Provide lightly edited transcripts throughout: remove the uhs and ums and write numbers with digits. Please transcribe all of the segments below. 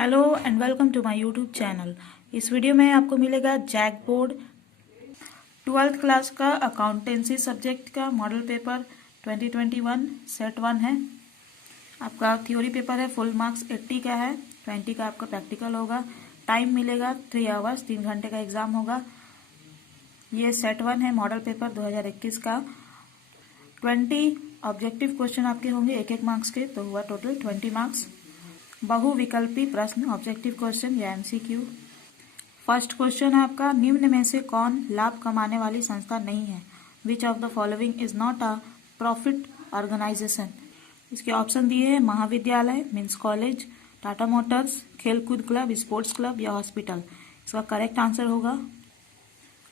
Hello and welcome to my YouTube channel. इस video में आपको मिलेगा जैक बोर्ड 12th क्लास का अकाउंटेंसी सब्जेक्ट का मॉडल पेपर 2021 सेट 1 है। आपका थ्योरी पेपर है, फुल मार्क्स 80 का है, 20 का आपका प्रैक्टिकल होगा। टाइम मिलेगा 3 आवर्स, 3 घंटे का एग्जाम होगा। ये सेट 1 है, मॉडल पेपर 2021 का। 20 ऑब्जेक्टिव क्वेश्चन आपके होंगे, एक एक मार्क्स के, तो हुआ टोटल 20 मार्क्स। बहुविकल्पी प्रश्न ऑब्जेक्टिव क्वेश्चन या एमसीक्यू। फर्स्ट क्वेश्चन है आपका, निम्न में से कौन लाभ कमाने वाली संस्था नहीं है? Which of the following is not a profit organisation? इसके ऑप्शन दिए हैं, महाविद्यालय मीन्स कॉलेज, टाटा मोटर्स, खेलकूद क्लब, स्पोर्ट्स क्लब या हॉस्पिटल। इसका करेक्ट आंसर होगा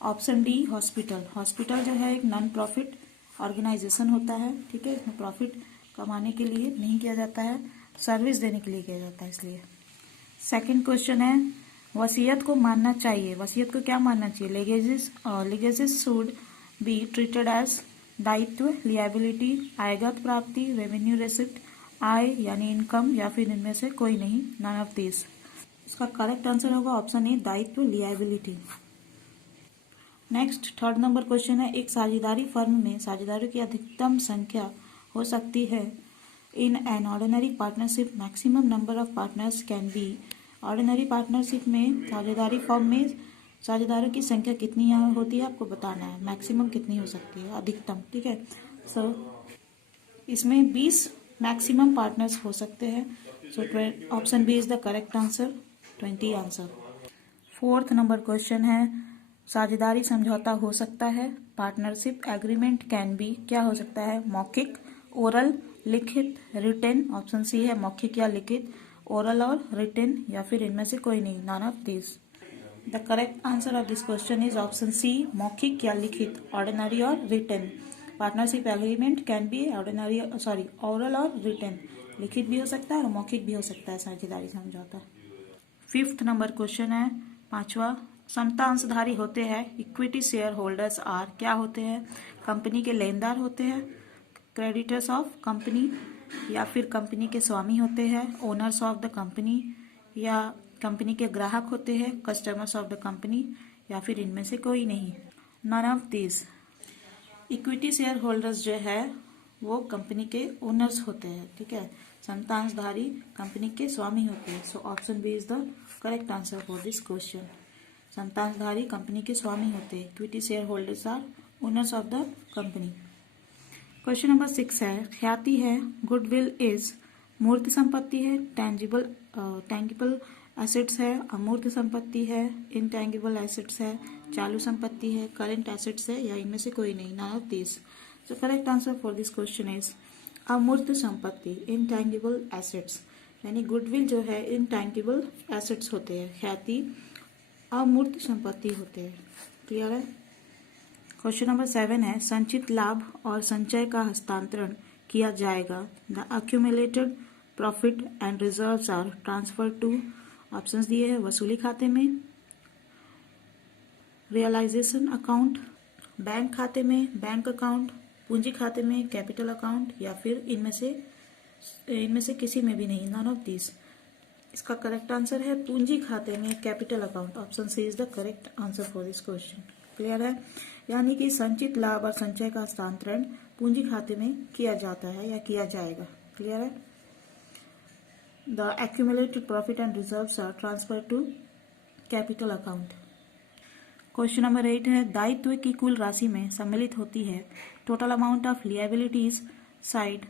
ऑप्शन डी, हॉस्पिटल। हॉस्पिटल जो है एक नॉन प्रॉफिट ऑर्गेनाइजेशन होता है, ठीक है। इसमें प्रॉफिट कमाने के लिए नहीं किया जाता है, सर्विस देने के लिए किया जाता है, इसलिए। सेकंड क्वेश्चन है, वसीयत को मानना चाहिए। वसीयत को क्या मानना चाहिए? लीगेजेस शुड बी ट्रीटेड एज दायित्व, लिएबिलिटी, आयगत प्राप्ति, रेवेन्यू रेसिप्ट, आय यानी इनकम, या फिर इनमें से कोई नहीं, नन ऑफ दिस। इसका करेक्ट आंसर होगा ऑप्शन ए, दायित्व, liability. Next third number question है, एक साझेदारी फर्म में साझेदारों की अधिकतम संख्या हो सकती है। In an ordinary partnership, maximum number of partners can be। Ordinary partnership में साझेदारी फर्म में साझेदारों की संख्या कितनी होती है आपको बताना है। मैक्सिमम कितनी हो सकती है, अधिकतम, ठीक है। सो इसमें 20 मैक्सिमम पार्टनर्स हो सकते हैं। So option B is the correct answer, 20 answer. Fourth number question है, साझेदारी समझौता हो सकता है। पार्टनरशिप एग्रीमेंट कैन बी, क्या हो सकता है? मौखिक, ओरल, लिखित, रिटेन। ऑप्शन सी है मौखिक या लिखित, ओरल और रिटेन, या फिर इनमें से कोई नहीं, none of this. The correct answer of this question is option C, मौखिक या लिखित, ऑर्डिनरी और written. Partnership agreement can be ordinary, oral और रिटेन। लिखित भी हो सकता है और मौखिक भी हो सकता है साझेदारी समझौता। फिफ्थ नंबर क्वेश्चन है, पांचवा, समता अंशधारी होते हैं। इक्विटी शेयर होल्डर्स आर, क्या होते हैं? कंपनी के लेनदार होते हैं, क्रेडिटर्स ऑफ कंपनी, या फिर कंपनी के स्वामी होते हैं, ओनर्स ऑफ द कंपनी, या कंपनी के ग्राहक होते हैं, कस्टमर्स ऑफ द कंपनी, या फिर इनमें से कोई नहीं, none of this. Equity share holders जो है वो कंपनी के ओनर्स होते हैं, ठीक है। समतांशधारी कंपनी के स्वामी होते हैं। So option B is the correct answer for this question. समतांशधारी कंपनी के स्वामी होते हैं। Equity share holders are owners of the company. Question number 6 है, ख्याति है, गुडविल इज, मूर्त संपत्ति है, टैंगिबल एसेट्स है, अमूर्त संपत्ति है, इनटैंगिबल एसेट्स है, चालू संपत्ति है, करेंट एसेट्स है, या इनमें से कोई नहीं, none of this. So correct answer for this question is अमूर्त संपत्ति, इनटैंगिबल एसेट्स। यानी गुडविल जो है इनटैंगिबल एसेट्स होते हैं, ख्याति अमूर्त संपत्ति होते हैं। क्लियर है? क्वेश्चन नंबर 7 है, संचित लाभ और संचय का हस्तांतरण किया जाएगा। The accumulated profit and reserves are transfer to. Options दिए हैं, वसूली खाते में, रियलाइजेशन अकाउंट, बैंक खाते में, बैंक अकाउंट, पूंजी खाते में, कैपिटल अकाउंट, या फिर इनमें से किसी में भी नहीं, नन ऑफ दिस। इसका करेक्ट आंसर है पूंजी खाते में, capital account. Option C is the correct answer for this question. Clear है? यानी कि संचित लाभ और संचय का हस्तांतरण पूंजी खाते में किया जाता है या किया जाएगा। क्लियर है? The accumulated profit and reserves are transfer to capital account. Question number 8 है, दायित्व की कुल राशि में सम्मिलित होती है। Total amount of liabilities side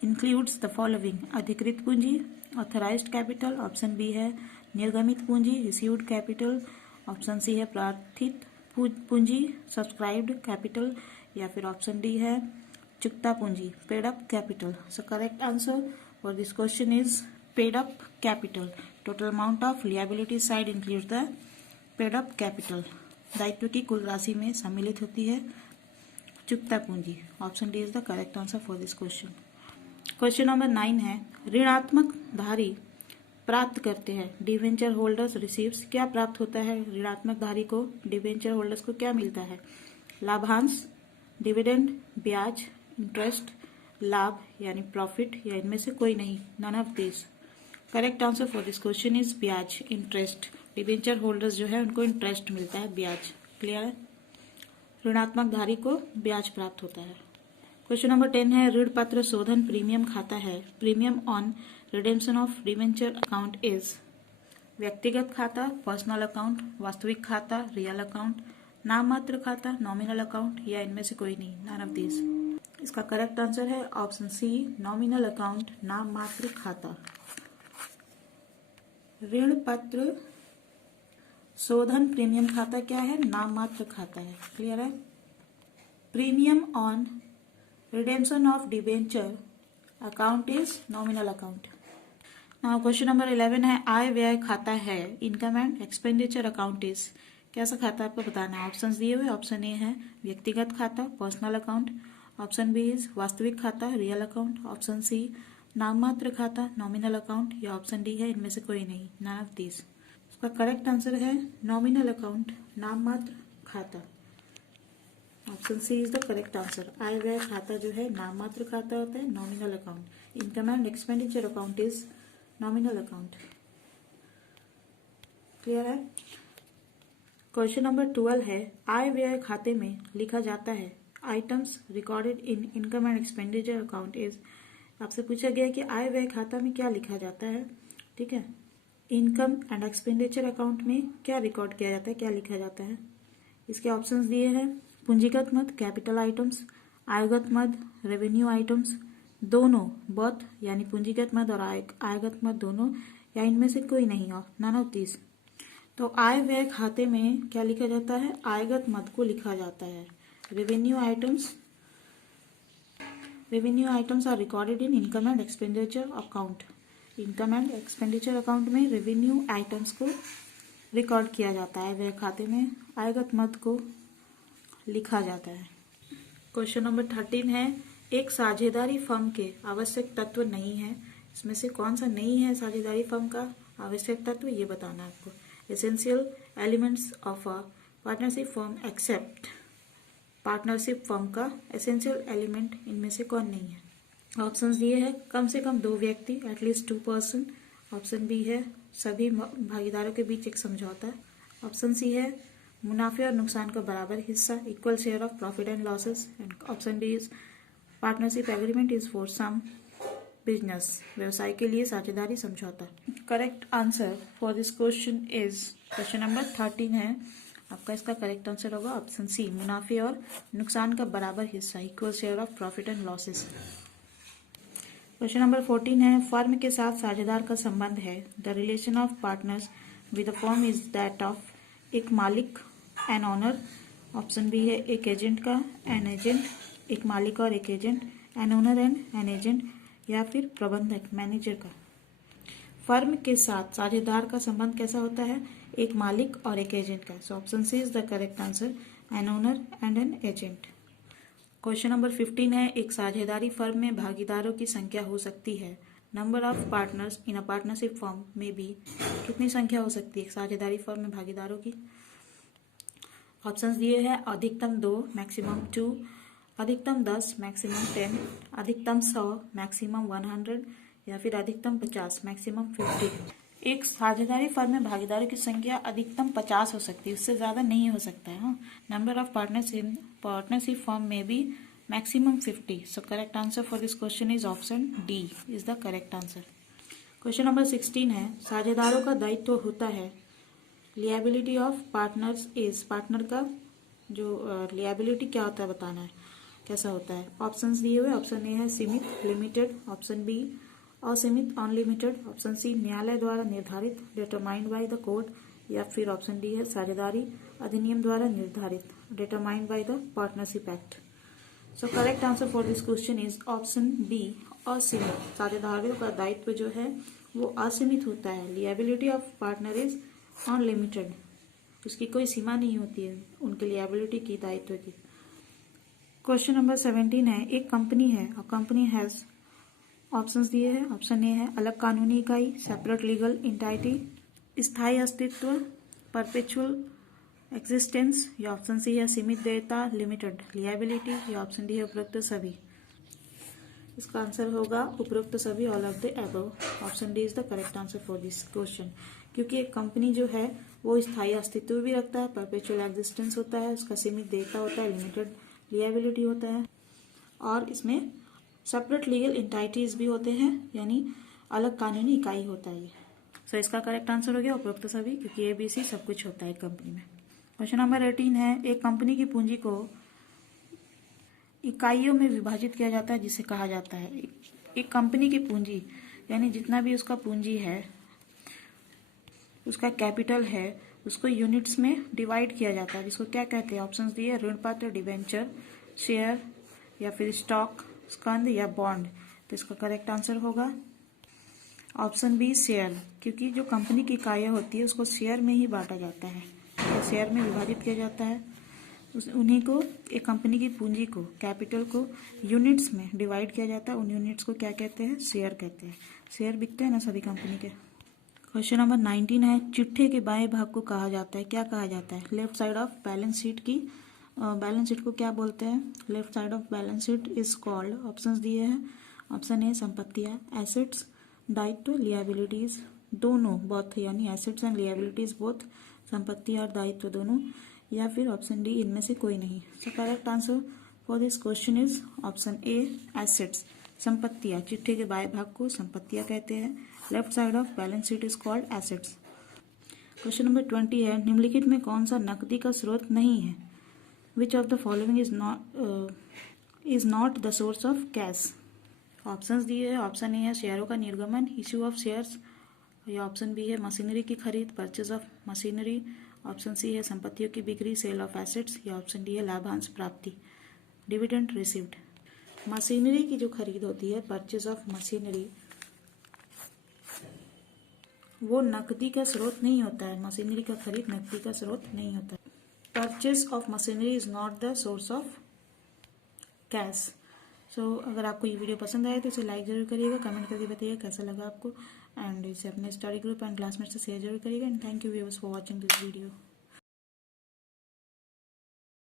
includes the following. अधिकृत पूंजी, ऑथराइज्ड कैपिटल, ऑप्शन बी है निर्गमित पूंजी, रिसीव्ड कैपिटल, ऑप्शन सी है प्रार्थित पूंजी, सब्सक्राइब्ड कैपिटल, या फिर ऑप्शन डी है चुकता पूंजी, paid up capital. So correct answer for this question is paid up capital. Total amount of liability side include the paid up capital. दायित्व की कुल राशि में सम्मिलित होती है चुकता पूंजी। Option D is the correct answer for this question. Question number 9 है, ऋणात्मक धारी प्राप्त करते हैं। डिवेंचर होल्डर्स रिसीव्स, क्या प्राप्त होता है ऋणात्मक धारी को? डिवेंचर होल्डर्स को क्या मिलता है? लाभांश, डिविडेंड, ब्याज, इंटरेस्ट, लाभ यानी प्रॉफिट, या इनमें से कोई नहीं, none of this. Correct answer for this question is ब्याज, इंटरेस्ट। डिबेंचर होल्डर्स जो है उनको इंटरेस्ट मिलता है, ब्याज। क्लियर है? ऋणात्मक धारी को ब्याज प्राप्त होता है। क्वेश्चन नंबर 10 है ऋण पत्र शोधन प्रीमियम खाता है। Premium on redemption of debenture account is व्यक्तिगत खाता, पर्सनल अकाउंट, वास्तविक खाता, रियल अकाउंट, नाम मात्र खाता, नॉमिनल अकाउंट, या इनमें से कोई नहीं, नन ऑफ दिस। इसका करेक्ट आंसर है ऑप्शन सी, नॉमिनल अकाउंट, नाम मात्र खाता। ऋण पत्र शोधन प्रीमियम खाता क्या है? नाम मात्र खाता है। क्लियर है? Premium on redemption of debenture account is nominal account. Now question number 11 है आय व्यय खाता है। Income and expenditure account is कैसा खाता आपको बताना है। ऑप्शंस दिए हुए, ऑप्शन ए है व्यक्तिगत खाता, personal account, option B is वास्तविक खाता, रियल अकाउंट, ऑप्शन सी नाम मात्र खाता, नॉमिनल अकाउंट, या ऑप्शन डी है इनमें से कोई नहीं, नन ऑफ दिस। इसका करेक्ट आंसर है नॉमिनल अकाउंट, नाम मात्र खाता। Option C is the correct answer. आय व्यय खाता जो है नाम मात्र खाता होता है, nominal account. Income and expenditure account is nominal account. Clear है? क्वेश्चन नंबर 12 है आय व्यय खाते में लिखा जाता है items recorded in income and expenditure account is. आपसे पूछा गया कि आय व्यय खाता में क्या लिखा जाता है। ठीक है, इनकम एंड एक्सपेंडिचर अकाउंट में क्या रिकॉर्ड किया जाता है, क्या लिखा जाता है। इसके ऑप्शंस दिए हैं पूंजीगत मद, कैपिटल आइटम्स, आयगत मद, रेवेन्यू आइटम्स, दोनों, बोथ यानी पूंजीगत मद और आयगत मद दोनों, या इनमें से कोई नहीं, नन ऑफ दिस। तो आय व्यय खाते में क्या लिखा जाता है? आयगत मद को लिखा जाता है। Revenue items are recorded in income and expenditure account. Income and expenditure account में रेवेन्यू आइटम्स को रिकॉर्ड किया जाता है, व्यय खाते में आयगत मद को लिखा जाता है। क्वेश्चन नंबर 13 है एक साझेदारी फर्म के आवश्यक तत्व नहीं है। इसमें से कौन सा नहीं है साझेदारी फर्म का आवश्यक तत्व, ये बताना है आपको। Essential elements of a partnership firm except. Partnership firm का एसेंशियल एलिमेंट इनमें से कौन नहीं है। ऑप्शंस दिए हैं कम से कम 2 व्यक्ति, एटलीस्ट 2 पर्सन। ऑप्शन बी है सभी भागीदारों के बीच एक समझौता। ऑप्शन सी है मुनाफे और नुकसान का बराबर हिस्सा, equal share of profit and losses. And option D is partnership agreement is for some business, व्यवसाय के लिए साझेदारी समझौता। Correct answer for this question is question number 13 है आपका। इसका करेक्ट आंसर होगा ऑप्शन सी, मुनाफे और नुकसान का बराबर हिस्सा, equal share of profit and losses. Question number 14 है फर्म के साथ साझेदार का संबंध है। The relation of partners with the firm is that of एक मालिक एन ओनर। ऑप्शन बी है एक एजेंट का एन एजेंट, एक मालिक और एक agent, N owner and an agent, या फिर प्रबंधक मैनेजर का। फर्म के साथ साझेदार का संबंध कैसा होता है? एक मालिक और एक एजेंट का। So option C is the correct answer, an owner and an agent. Question number 15 है एक साझेदारी फर्म में भागीदारों की संख्या हो सकती है। Number of partners in a partnership firm में भी कितनी संख्या हो सकती है साझेदारी फर्म में भागीदारों की। ऑप्शंस दिए हैं अधिकतम 2, मैक्सिमम 2, अधिकतम 10, मैक्सिमम 10, अधिकतम 100, मैक्सिमम 100, या फिर अधिकतम 50, मैक्सिमम 50। एक साझेदारी फर्म में भागीदारों की संख्या अधिकतम 50 हो सकती है, उससे ज्यादा नहीं हो सकता है। Number of partners in partnership firm में भी maximum 50। So correct answer for this question is option D is the correct answer. Question number 16 है साझेदारों का दायित्व होता है। Liability of partners is, partner का जो लिएबिलिटी क्या होता है बताना है, कैसा होता है। ऑप्शंस दिए हुए, ऑप्शन ए है सीमित, लिमिटेड, ऑप्शन बी असीमित, अनलिमिटेड, ऑप्शन सी न्यायालय द्वारा निर्धारित, डिटरमाइंड बाय द कोर्ट, या फिर ऑप्शन डी है साझेदारी अधिनियम द्वारा निर्धारित, determined by the partnership act. So correct answer for this question is option B, असीमित। साझेदारों का दायित्व जो है वो असीमित होता है। Liability of partner is unlimited, उसकी कोई सीमा नहीं होती है उनके लिएबिलिटी की, दायित्व की। क्वेश्चन नंबर 17 है एक कंपनी है, अ कंपनी हैज। ऑप्शंस दिए हैं, ऑप्शन ए है अलग कानूनी इकाई, सेपरेट लीगल एंटिटी, स्थायी अस्तित्व, परपेचुअल एक्जिस्टेंस, या ऑप्शन सी है सीमित देयता, लिमिटेड लिएबिलिटी, या ऑप्शन डी है उपरोक्त सभी। इसका आंसर होगा उपरोक्त सभी, all of the above. Option D is the correct answer for this question. क्योंकि एक कंपनी जो है वो स्थायी अस्तित्व भी रखता है, परपेचुअल एग्जिस्टेंस होता है, उसका सीमित देयता होता है, लिमिटेड लिएबिलिटी होता है, और इसमें सेपरेट लीगल एंटाइटीज भी होते हैं, यानी अलग कानूनी इकाई होता है ये। सो इसका करेक्ट आंसर हो गया उपरोक्त सभी, क्योंकि ए बी सी सब कुछ होता है कंपनी में। क्वेश्चन नंबर 18 है, एक कंपनी की पूंजी को इकाइयों में विभाजित किया जाता है, जिसे कहा जाता है एक कंपनी की पूंजी, यानी जितना भी उसका पूंजी है, उसका कैपिटल है, उसको यूनिट्स में डिवाइड किया जाता है, जिसको क्या कहते हैं? ऑप्शंस दिए, ऋण पात्र, डिबेंचर, शेयर, या फिर स्टॉक, स्कंद, या बॉन्ड। तो इसका करेक्ट आंसर होगा ऑप्शन बी, शेयर। क्योंकि जो कंपनी की इकाइयाँ होती है उसको शेयर में ही बांटा जाता है, तो शेयर में विभाजित किया जाता है। उन्हीं को, एक कंपनी की पूंजी को, कैपिटल को यूनिट्स में डिवाइड किया जाता है। उन यूनिट्स को क्या कहते हैं? शेयर कहते हैं। शेयर बिकते हैं ना सभी कंपनी के। क्वेश्चन नंबर 19 है, चिट्ठे के बाएं भाग को कहा जाता है, क्या कहा जाता है? Left side of balance sheet की, बैलेंस शीट को क्या बोलते हैं? Left side of balance sheet is called, options दिए हैं। ऑप्शन ए संपत्तियां, एसेट्स, दायित्व, लिएबिलिटीज, दोनों, बोथ, यानी एसेट्स एंड लिएबिलिटीज बोथ, संपत्ति और दायित्व दोनों, या फिर ऑप्शन डी इनमें से कोई नहीं। सो correct answer for this question is option A, assets, संपत्तियां। चिट्ठे के बाएं भाग को संपत्तियां कहते हैं। Left side of balance sheet is called assets. Question number 20 है, निम्नलिखित में कौन सा नकदी का स्रोत नहीं है? Which of the following is not the source of cash? Options दिए है। ऑप्शन ए है शेयरों का निर्गमन, इश्यू ऑफ शेयर्स, या ऑप्शन बी है मशीनरी की खरीद, purchase of machinery, option C है संपत्तियों की बिक्री, सेल ऑफ एसेट्स, या ऑप्शन डी है लाभांश प्राप्ति, डिविडेंड रिसीव्ड। मशीनरी की जो खरीद होती है, परचेज ऑफ मशीनरी, वो नकदी का स्रोत नहीं होता है। मशीनरी का खरीद नकदी का स्रोत नहीं होता है। Purchase of machinery is not the source of cash. So अगर आपको ये वीडियो पसंद आए तो इसे लाइक जरूर करिएगा, कमेंट करके बताइएगा कैसा लगा आपको, एंड इसे अपने स्टडी ग्रुप एंड क्लासमेट से शेयर जरूर करिएगा। And thank you viewers for watching this video.